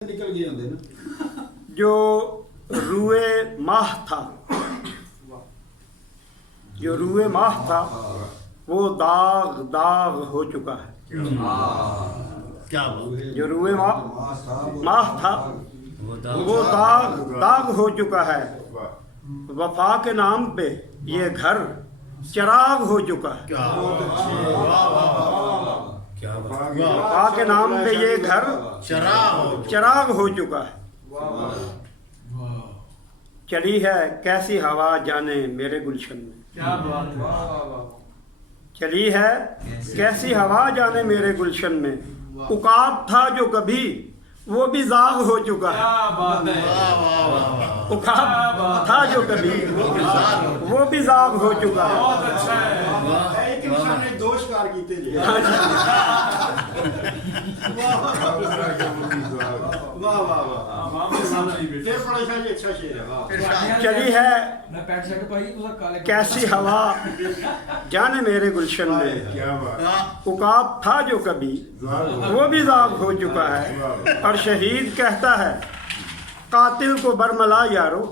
निकल गए होंगे ना। जो रुए माह था, जो रुए माह था वो दाग दाग हो चुका है। क्या जो रुए माह था वो दाग दाग हो चुका है। वफा के नाम पे ये घर चिराग हो चुका है। वफा के नाम पे ये घर चिराग हो चुका है। चली है कैसी हवा जाने मेरे गुलशन में। चली है कैसी हवा जाने मेरे गुलशन में। उकाब था जो कभी वो भी जाग हो चुका है। उकाब था जो कभी वो भी जाग हो चुका है। एक इंसान ने दो शिकार कीते जी। वाह वाह वाह फिर बड़ा शाह जी अच्छा शेर है। वाह चली है कैसी हवा जाने मेरे गुलशन में। उकाब था जो कभी वो भी जाग हो चुका है। और शहीद कहता है कातिल को बरमला यारो।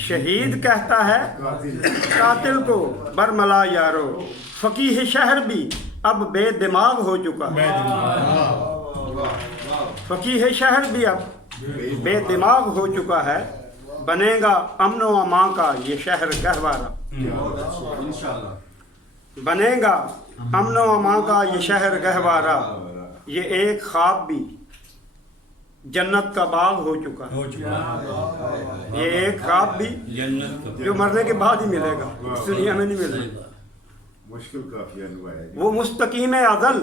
शहीद कहता है कातिल को बरमला यारो। फकीह शहर भी अब बेदिमाग हो चुका है। फकीह शहर भी अब बेदिमाग हो चुका है। बनेगा अमन व अमान का ये शहर गहवारा। बनेगा अमन व अमान का ये शहर गहवारा। ये एक ख्वाब भी जन्नत का बाग हो चुका है। ये एक ख्वाब भी जो मरने के बाद ही मिलेगा, इस दुनिया में नहीं मिलेगा। मुश्किल काफी अनुभव है। वो मुस्तकीम अज़ल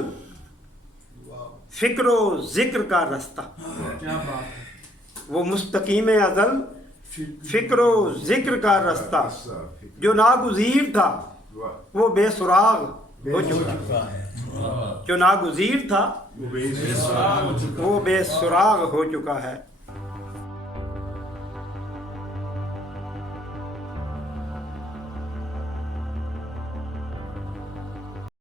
फिक्र व जिक्र का रास्ता। वो मुस्तकीम अज़ल फिक्र व जिक्र का रास्ता जो नागुज़ीर था वो बेसुराग हो चुका है। जो नागुज़ीर था वो बेसुराग हो चुका है।